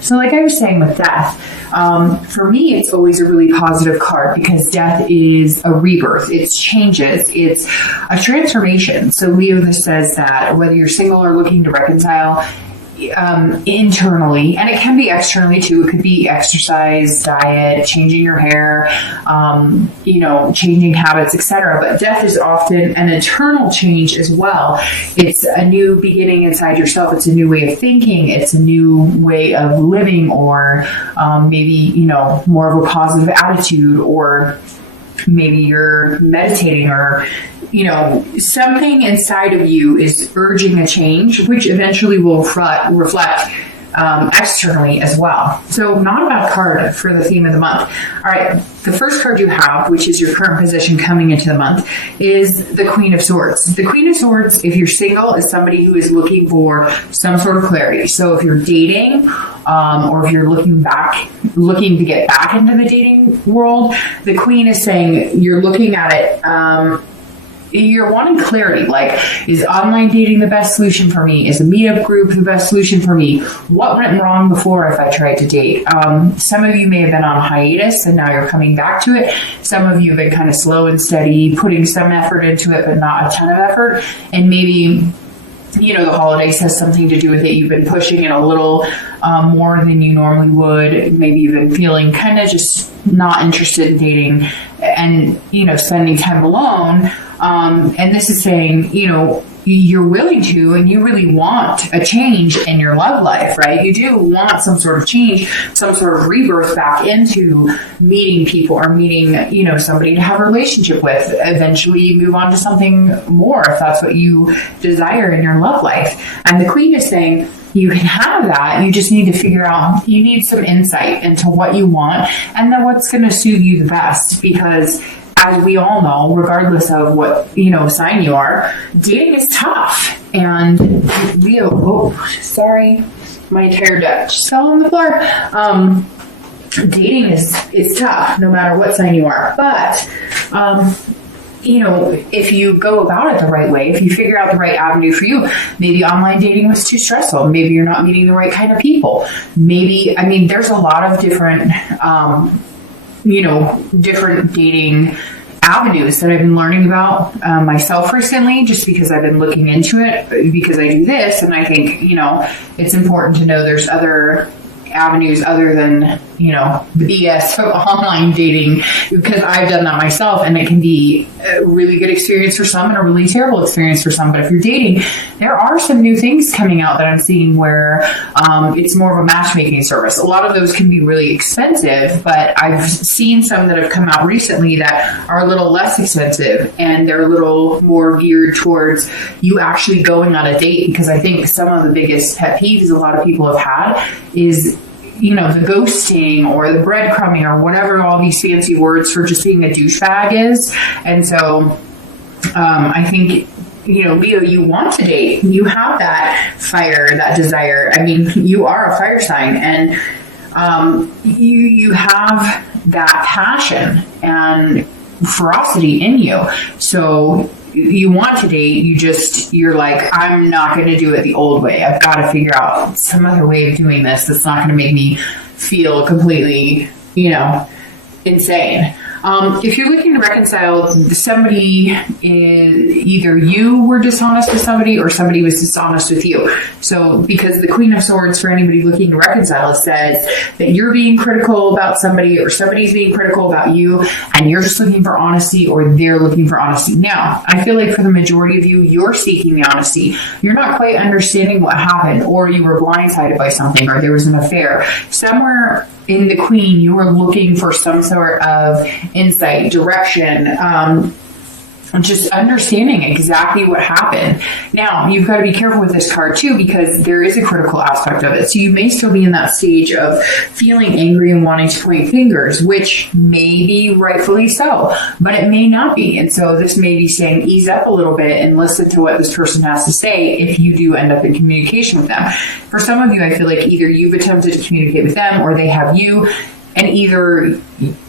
So like I was saying with death, for me, it's always a really positive card because death is a rebirth. It's changes. It's a transformation. So Leo, this says that whether you're single or looking to reconcile, internally, and it can be externally too. It could be exercise, diet, changing your hair, changing habits, etc. But death is often an internal change as well. It's a new beginning inside yourself. It's a new way of thinking. It's a new way of living, or maybe more of a positive attitude, or maybe you're meditating, or something inside of you is urging a change, which eventually will reflect externally as well. So not a bad card for the theme of the month. All right, the first card you have, which is your current position coming into the month, is the Queen of Swords. The Queen of Swords, if you're single, is somebody who is looking for some sort of clarity. So if you're dating, or if you're looking to get back into the dating world, the Queen is saying you're looking at it, you're wanting clarity. Like, is online dating the best solution for me? Is a meetup group the best solution for me? What went wrong before if I tried to date? Some of you may have been on hiatus and now you're coming back to it. Some of you have been kind of slow and steady, putting some effort into it, but not a ton of effort. And maybe the holidays has something to do with it. You've been pushing it a little more than you normally would. Maybe you've been feeling kind of just not interested in dating and, spending time alone. And this is saying, you're willing to, and you really want a change in your love life, right? You do want some sort of change, some sort of rebirth back into meeting people, or meeting, somebody to have a relationship with. Eventually you move on to something more if that's what you desire in your love life. And the Queen is saying, you can have that. You just need to figure out, you need some insight into what you want and then what's going to suit you the best, because as we all know, regardless of what, sign you are, dating is tough. And Leo, sorry, my entire deck just fell on the floor. Dating is tough, no matter what sign you are. But, if you go about it the right way, if you figure out the right avenue for you, maybe online dating was too stressful. Maybe you're not meeting the right kind of people. Maybe, there's a lot of different, different dating avenues that I've been learning about myself recently, just because I've been looking into it, because I do this, and I think, it's important to know there's other avenues other than, the BS of online dating, because I've done that myself, and it can be a really good experience for some and a really terrible experience for some. But if you're dating, there are some new things coming out that I'm seeing where it's more of a matchmaking service. A lot of those can be really expensive, but I've seen some that have come out recently that are a little less expensive, and they're a little more geared towards you actually going on a date. Because I think some of the biggest pet peeves a lot of people have had is the ghosting or the breadcrumbing or whatever all these fancy words for just being a douchebag is. And so I think, Leo, you want to date. You have that fire, that desire. You are a fire sign, and you have that passion and ferocity in you. So you want to date, you're like, I'm not going to do it the old way. I've got to figure out some other way of doing this that's not going to make me feel completely, insane. If you're looking to reconcile, somebody either you were dishonest with somebody or somebody was dishonest with you. So because the Queen of Swords, for anybody looking to reconcile, says that you're being critical about somebody or somebody's being critical about you, and you're just looking for honesty, or they're looking for honesty. Now, I feel like for the majority of you, you're seeking the honesty. You're not quite understanding what happened, or you were blindsided by something, or there was an affair. Somewhere in the Queen, you were looking for some sort of insight, direction, just understanding exactly what happened. Now, you've got to be careful with this card too, because there is a critical aspect of it. So you may still be in that stage of feeling angry and wanting to point fingers, which may be rightfully so, but it may not be. And so this may be saying, ease up a little bit and listen to what this person has to say if you do end up in communication with them. For some of you, I feel like either you've attempted to communicate with them or they have you. And either,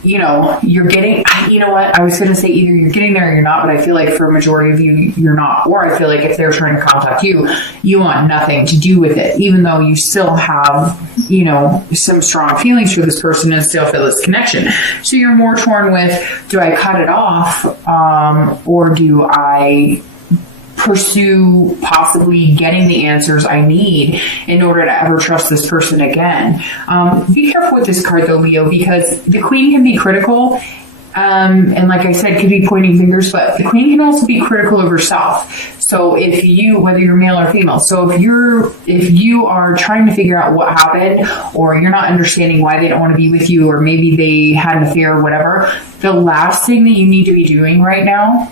you're getting, I was going to say either you're getting there or you're not, but I feel like for a majority of you, you're not. Or I feel like if they're trying to contact you, you want nothing to do with it, even though you still have, some strong feelings for this person and still feel this connection. So you're more torn with, do I cut it off? Or do I pursue possibly getting the answers I need in order to ever trust this person again? Be careful with this card though, Leo, because the Queen can be critical. And like I said, could be pointing fingers, but the Queen can also be critical of herself. So if you, whether you're male or female, so if you are trying to figure out what happened, or you're not understanding why they don't want to be with you, or maybe they had an affair or whatever, the last thing that you need to be doing right now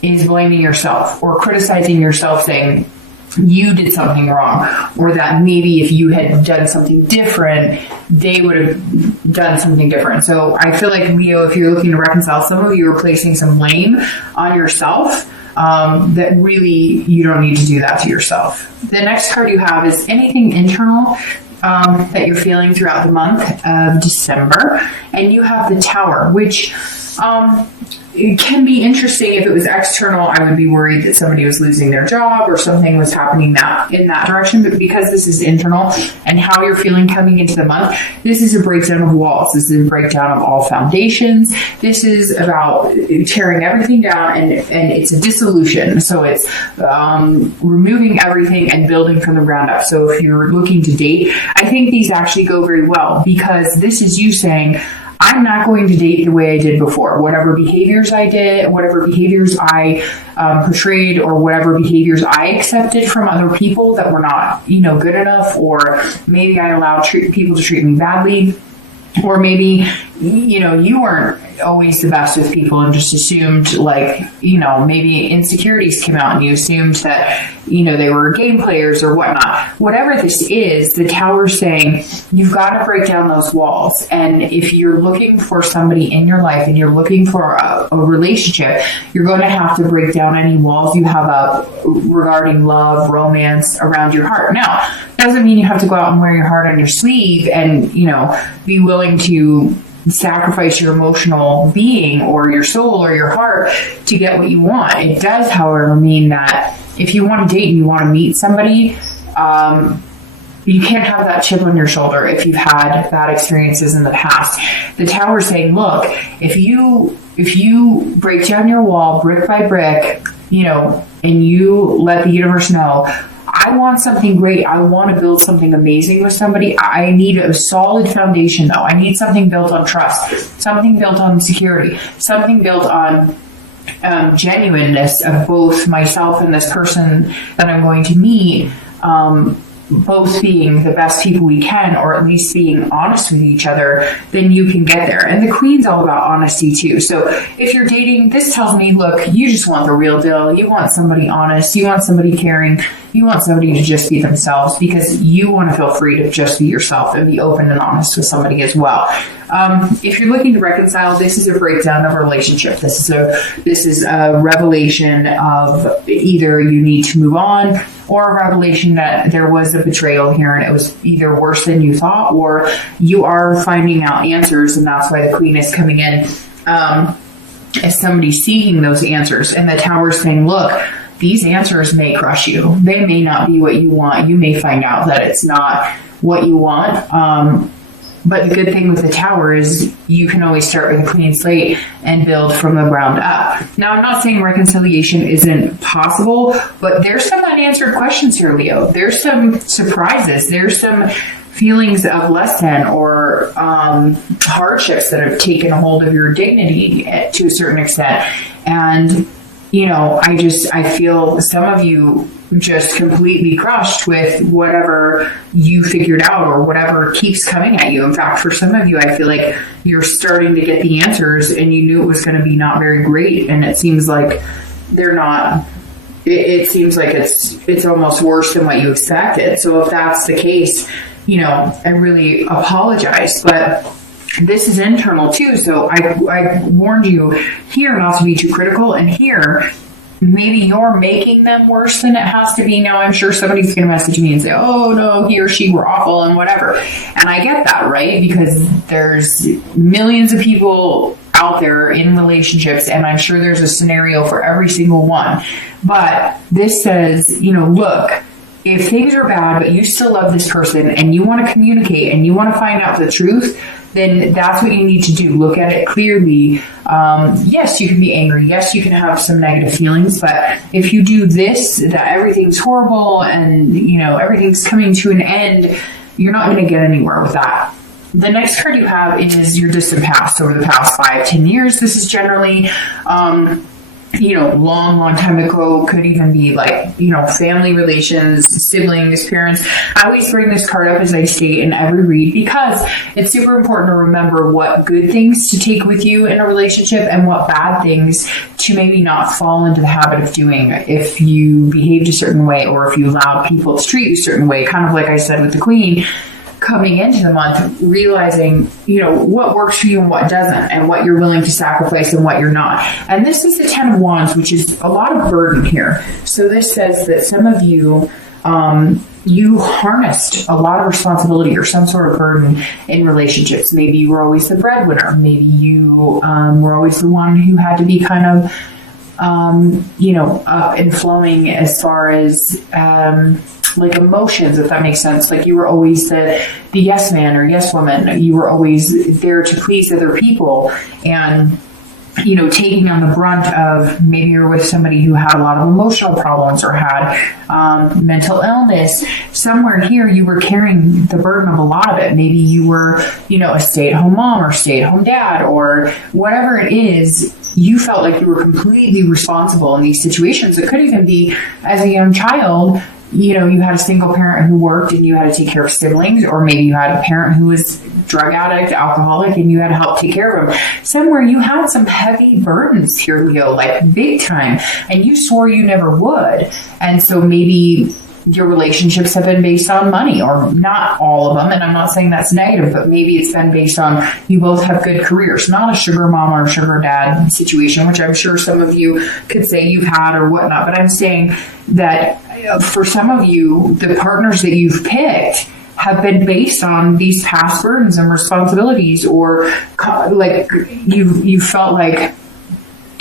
is blaming yourself or criticizing yourself, saying you did something wrong, or that maybe if you had done something different, they would have done something different. So I feel like, Leo, if you're looking to reconcile, some of you are placing some blame on yourself, that really you don't need to do that to yourself. The next card you have is anything internal that you're feeling throughout the month of December, and you have the Tower, which it can be interesting. If it was external, I would be worried that somebody was losing their job or something was happening in that direction. But because this is internal and how you're feeling coming into the month, this is a breakdown of walls. This is a breakdown of all foundations. This is about tearing everything down, and it's a dissolution. So it's removing everything and building from the ground up. So if you're looking to date, I think these actually go very well, because this is you saying, I'm not going to date the way I did before. Whatever behaviors I did, whatever behaviors I portrayed, or whatever behaviors I accepted from other people that were not, good enough, or maybe I allowed people to treat me badly, or maybe, you weren't always the best with people and just assumed, maybe insecurities came out and you assumed that, they were game players or whatnot. Whatever this is, the Tower's saying you've got to break down those walls. And if you're looking for somebody in your life and you're looking for a relationship, you're going to have to break down any walls you have up regarding love, romance around your heart. Now, doesn't mean you have to go out and wear your heart on your sleeve and, be willing to sacrifice your emotional being or your soul or your heart to get what you want. It does, however, mean that if you want to date and you want to meet somebody, you can't have that chip on your shoulder if you've had bad experiences in the past. The Tower's saying, look, if you break down your wall brick by brick, and you let the universe know, I want something great. I want to build something amazing with somebody. I need a solid foundation, though. I need something built on trust, something built on security, something built on genuineness of both myself and this person that I'm going to meet, both being the best people we can, or at least being honest with each other, then you can get there. And the Queen's all about honesty too. So if you're dating, this tells me, look, you just want the real deal. You want somebody honest. You want somebody caring. You want somebody to just be themselves, because you want to feel free to just be yourself and be open and honest with somebody as well. If you're looking to reconcile, this is a breakdown of a relationship. This is a revelation of either you need to move on, or a revelation that there was a betrayal here and it was either worse than you thought, or you are finding out answers, and that's why the Queen is coming in as somebody seeking those answers. And the Tower's saying, look, these answers may crush you. They may not be what you want. You may find out that it's not what you want. But the good thing with the Tower is you can always start with a clean slate and build from the ground up. Now, I'm not saying reconciliation isn't possible, but there's some unanswered questions here, Leo. There's some surprises. There's some feelings of less than, or hardships that have taken a hold of your dignity to a certain extent. And I feel some of you just completely crushed with whatever you figured out or whatever keeps coming at you. In fact, for some of you, I feel like you're starting to get the answers and you knew it was going to be not very great. And it seems like they're not, it seems like it's almost worse than what you expected. So if that's the case, I really apologize, but this is internal too. So I warned you here not to be too critical, and here maybe you're making them worse than it has to be. Now, I'm sure somebody's going to message me and say, oh no, he or she were awful and whatever. And I get that, right? Because there's millions of people out there in relationships, and I'm sure there's a scenario for every single one. But this says, look, if things are bad, but you still love this person and you want to communicate and you want to find out the truth, then that's what you need to do. Look at it clearly. Yes, you can be angry. Yes, you can have some negative feelings, but if you do this, that everything's horrible and, everything's coming to an end, you're not going to get anywhere with that. The next card you have is your distant past. Over the past 5-10 years, this is generally, long time ago. Could even be like, family relations, siblings, parents. I always bring this card up, as I state in every read, because it's super important to remember what good things to take with you in a relationship and what bad things to maybe not fall into the habit of doing if you behaved a certain way or if you allowed people to treat you a certain way. Kind of like I said with the Queen, coming into the month, realizing, what works for you and what doesn't, and what you're willing to sacrifice and what you're not. And this is the 10 of Wands, which is a lot of burden here. So this says that some of you, you harnessed a lot of responsibility or some sort of burden in relationships. Maybe you were always the breadwinner. Maybe you were always the one who had to be kind of, up and flowing as far as, like emotions, if that makes sense. Like you were always the yes man or yes woman. You were always there to please other people and, taking on the brunt of, maybe you're with somebody who had a lot of emotional problems or had mental illness. Somewhere here, you were carrying the burden of a lot of it. Maybe you were, a stay-at-home mom or stay-at-home dad or whatever it is. You felt like you were completely responsible in these situations. It could even be as a young child, you had a single parent who worked and you had to take care of siblings, or maybe you had a parent who was drug addict, alcoholic, and you had to help take care of them. Somewhere you had some heavy burdens here, Leo, like big time, and you swore you never would. And so maybe your relationships have been based on money, or not all of them. And I'm not saying that's negative, but maybe it's been based on you both have good careers, not a sugar mom or sugar dad situation, which I'm sure some of you could say you've had or whatnot. But I'm saying that for some of you, the partners that you've picked have been based on these past burdens and responsibilities, or like you felt like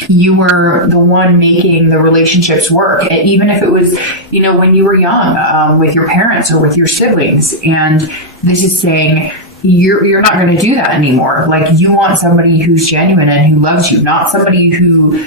you were the one making the relationships work, and even if it was, when you were young, with your parents or with your siblings. And this is saying you're not going to do that anymore. Like you want somebody who's genuine and who loves you, not somebody who,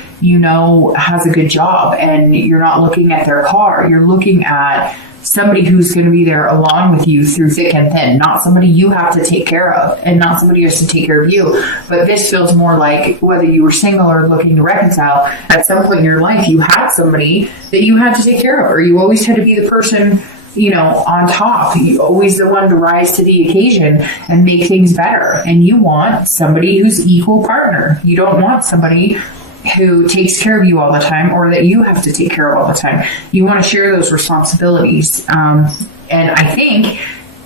has a good job, and you're not looking at their car. You're looking at somebody who's going to be there along with you through thick and thin, not somebody you have to take care of and not somebody who has to take care of you. But this feels more like whether you were single or looking to reconcile, at some point in your life, you had somebody that you had to take care of, or you always had to be the person, on top. You always the one to rise to the occasion and make things better. And you want somebody who's equal partner. You don't want somebody who takes care of you all the time, or that you have to take care of all the time. You want to share those responsibilities. And I think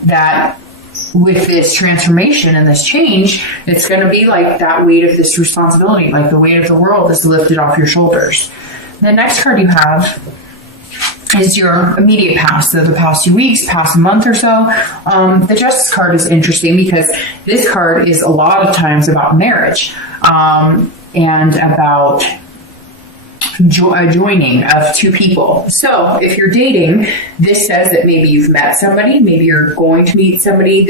that with this transformation and this change, it's going to be like that weight of this responsibility, like the weight of the world is lifted off your shoulders. The next card you have is your immediate past, so the past 2 weeks, past month or so. The Justice card is interesting because this card is a lot of times about marriage. And about joining of two people. So if you're dating, this says that maybe you've met somebody, maybe you're going to meet somebody.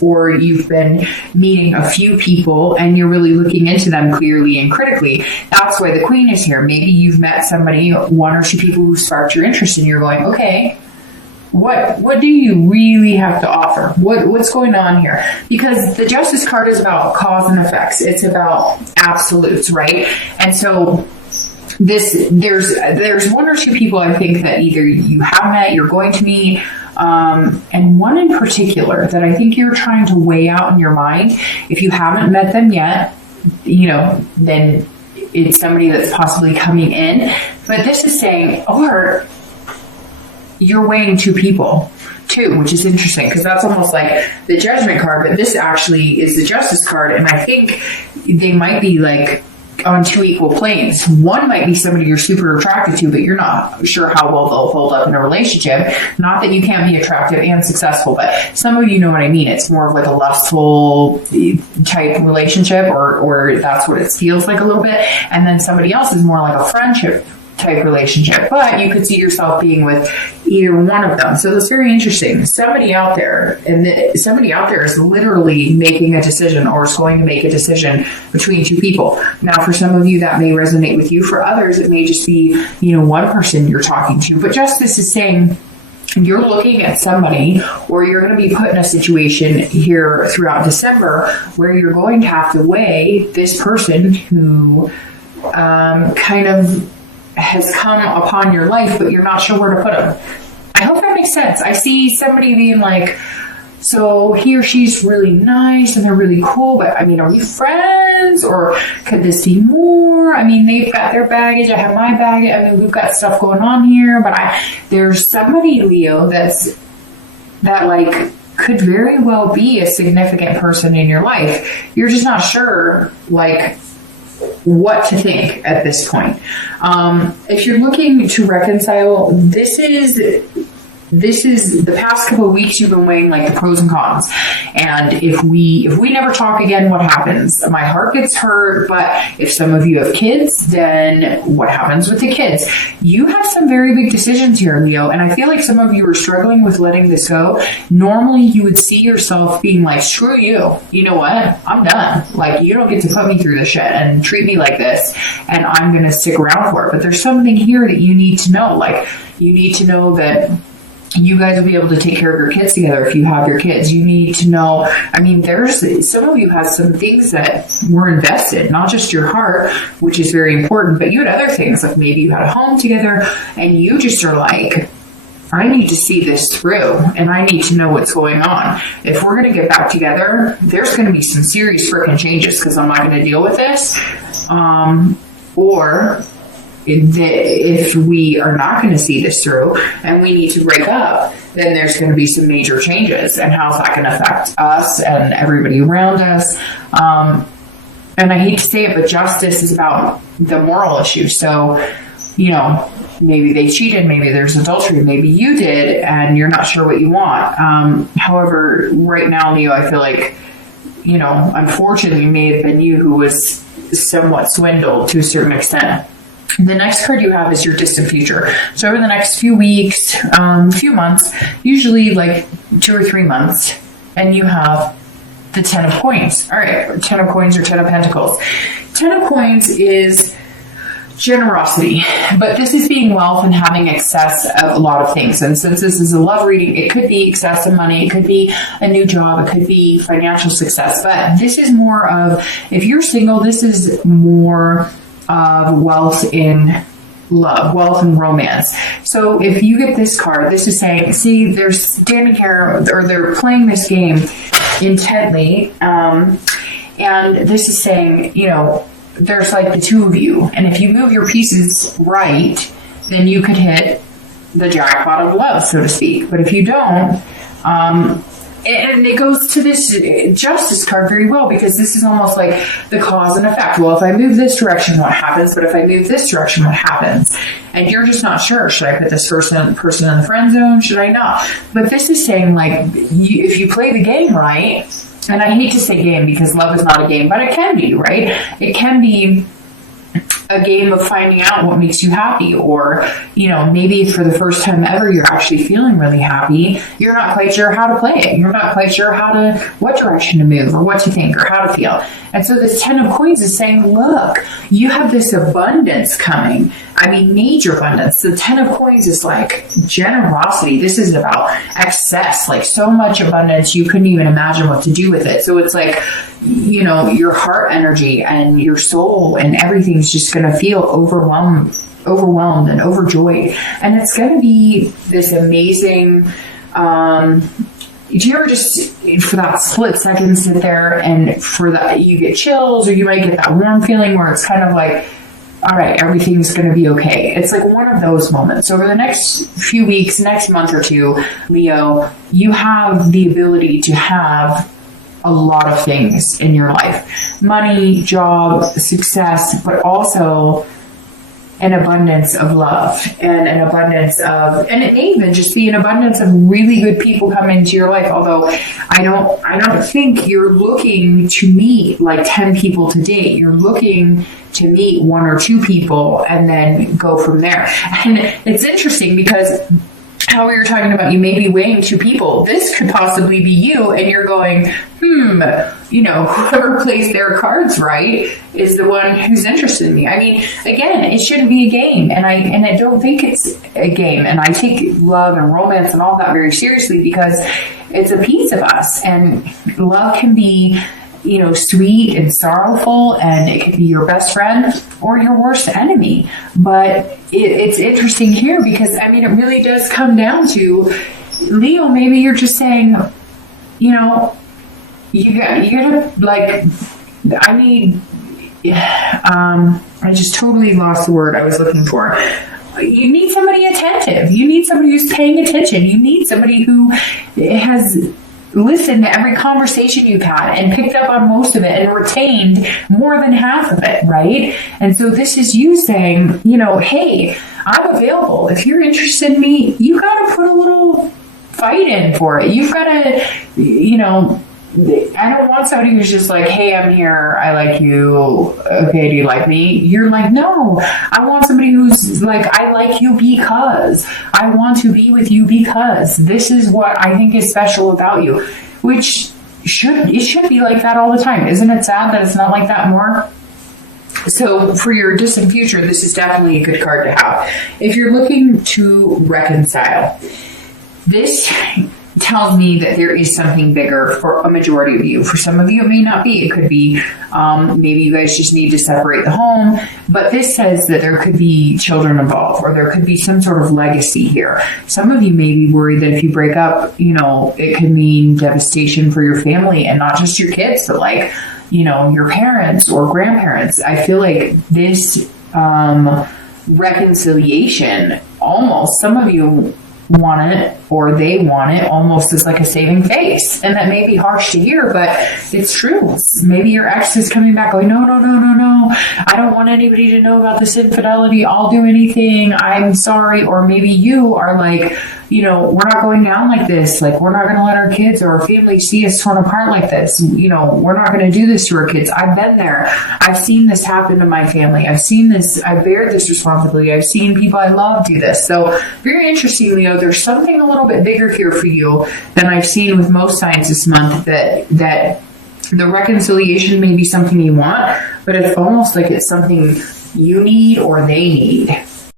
Or you've been meeting a few people and you're really looking into them clearly and critically. That's why the Queen is here. Maybe you've met somebody, one or two people who sparked your interest, and you're going, okay, what do you really have to offer? What's going on here? Because the Justice card is about cause and effects. It's about absolutes, right? And so there's one or two people I think that either you have met, you're going to meet, and one in particular that I think you're trying to weigh out in your mind. If you haven't met them yet, then it's somebody that's possibly coming in. But this is saying, or you're weighing two people too, which is interesting because that's almost like the Judgment card, but this actually is the Justice card. And I think they might be like on two equal planes. One might be somebody you're super attracted to, but you're not sure how well they'll hold up in a relationship. Not that you can't be attractive and successful, but some of you know what I mean. It's more of like a lustful type relationship, or that's what it feels like a little bit. And then somebody else is more like a friendship type relationship, but you could see yourself being with either one of them. So that's very interesting. Somebody out there is literally making a decision, or is going to make a decision between two people. Now, for some of you that may resonate with you. For others, it may just be, one person you're talking to. But Justice is saying, you're looking at somebody, or you're going to be put in a situation here throughout December where you're going to have to weigh this person who kind of has come upon your life, but you're not sure where to put them. I hope that makes sense. I see somebody being like, so he or she's really nice and they're really cool, but are we friends, or could this be more? They've got their baggage, I have my baggage. We've got stuff going on here, but there's somebody, Leo, that could very well be a significant person in your life. You're just not sure, what to think at this point. If you're looking to reconcile, this is the past couple of weeks you've been weighing the pros and cons. And if we never talk again, what happens? My heart gets hurt, but if some of you have kids, then what happens with the kids? You have some very big decisions here, Leo, and I feel like some of you are struggling with letting this go. Normally you would see yourself being like, screw you. You know what? I'm done. You don't get to put me through this shit and treat me like this, and I'm going to stick around for it. But there's something here that you need to know. You need to know that you guys will be able to take care of your kids together if you have your kids. You need to know, there's some of you have some things that were invested, not just your heart, which is very important, but you had other things, maybe you had a home together and you just are like, I need to see this through and I need to know what's going on. If we're going to get back together, there's going to be some serious freaking changes because I'm not going to deal with this. Or if we are not going to see this through and we need to break up, then there's going to be some major changes. And how's that going to affect us and everybody around us? And I hate to say it, but Justice is about the moral issue. So, maybe they cheated, maybe there's adultery, maybe you did, and you're not sure what you want. However, right now, Leo, I feel like, unfortunately, it may have been you who was somewhat swindled to a certain extent. The next card you have is your distant future. So over the next few weeks, few months, usually 2 or 3 months, and you have the 10 of coins. All right, 10 of coins or 10 of pentacles. 10 of coins is generosity, but this is being wealth and having excess of a lot of things. And since this is a love reading, it could be excess of money, it could be a new job, it could be financial success, but this is more of, if you're single, this is more of wealth in love, wealth and romance. So if you get this card, this is saying, see, they're standing here, or they're playing this game intently, and this is saying, there's the two of you, and if you move your pieces right, then you could hit the jackpot of love, so to speak. But if you don't, and it goes to this Justice card very well, because this is almost like the cause and effect. Well, if I move this direction, what happens? But if I move this direction, what happens? And you're just not sure. Should I put this person in the friend zone? Should I not? But this is saying, if you play the game right, and I hate to say game because love is not a game, but it can be, right? It can be a game of finding out what makes you happy, or maybe for the first time ever you're actually feeling really happy. You're not quite sure how to play it. You're not quite sure what direction to move, or what to think, or how to feel. And so this 10 of coins is saying, look, you have this abundance coming. Major abundance. The 10 of coins is generosity. This is about excess, so much abundance you couldn't even imagine what to do with it. So it's your heart energy and your soul and everything's just going to feel overwhelmed and overjoyed. And it's going to be this amazing, do you ever just, for that split second, sit there and for that you get chills, or you might get that warm feeling where it's kind of all right, everything's going to be okay. It's one of those moments. Over the next few weeks, next month or two, Leo, you have the ability to have a lot of things in your life. Money, job, success, but also an abundance of love and an abundance of, and it may even just be an abundance of really good people coming into your life. Although I don't think you're looking to meet like 10 people to date. You're looking to meet 1 or 2 people and then go from there. And it's interesting because how we were talking about, you may be weighing 2 people. This could possibly be you, and you're going, whoever plays their cards right is the one who's interested in me. I mean, again, it shouldn't be a game, and I don't think it's a game. And I take love and romance and all that very seriously because it's a piece of us, and love can be, sweet and sorrowful, and it could be your best friend or your worst enemy. But it's interesting here because, it really does come down to, Leo, maybe you're just saying, you gotta, I just totally lost the word I was looking for. You need somebody attentive. You need somebody who's paying attention. You need somebody who has listened to every conversation you've had and picked up on most of it and retained more than half of it, right? And so this is you saying, hey, I'm available. If you're interested in me, you got to put a little fight in for it. You've got to, I don't want somebody who's just like, hey, I'm here. I like you. Okay, do you like me? You're like, no, I want somebody who's like, I like you because I want to be with you because this is what I think is special about you, which should be like that all the time. Isn't it sad that it's not like that more? So for your distant future, this is definitely a good card to have. If you're looking to reconcile, this tells me that there is something bigger for a majority of you. For some of you, it may not be. It could be maybe you guys just need to separate the home. But this says that there could be children involved, or there could be some sort of legacy here. Some of you may be worried that if you break up, it could mean devastation for your family, and not just your kids, but like, your parents or grandparents. I feel like this reconciliation, almost, some of you want it, or they want it almost as like a saving face. And that may be harsh to hear, but it's true. Maybe your ex is coming back going, no, I don't want anybody to know about this infidelity. I'll do anything. I'm sorry. Or maybe you are like, we're not going down like this. Like, we're not going to let our kids or our family see us torn apart like this. We're not going to do this to our kids. I've been there. I've seen this happen to my family. I've seen this. I bear this responsibility. I've seen people I love do this. So very interesting, Leo. There's something a little bit bigger here for you than I've seen with most signs this month, that the reconciliation may be something you want, but it's almost like it's something you need or they need.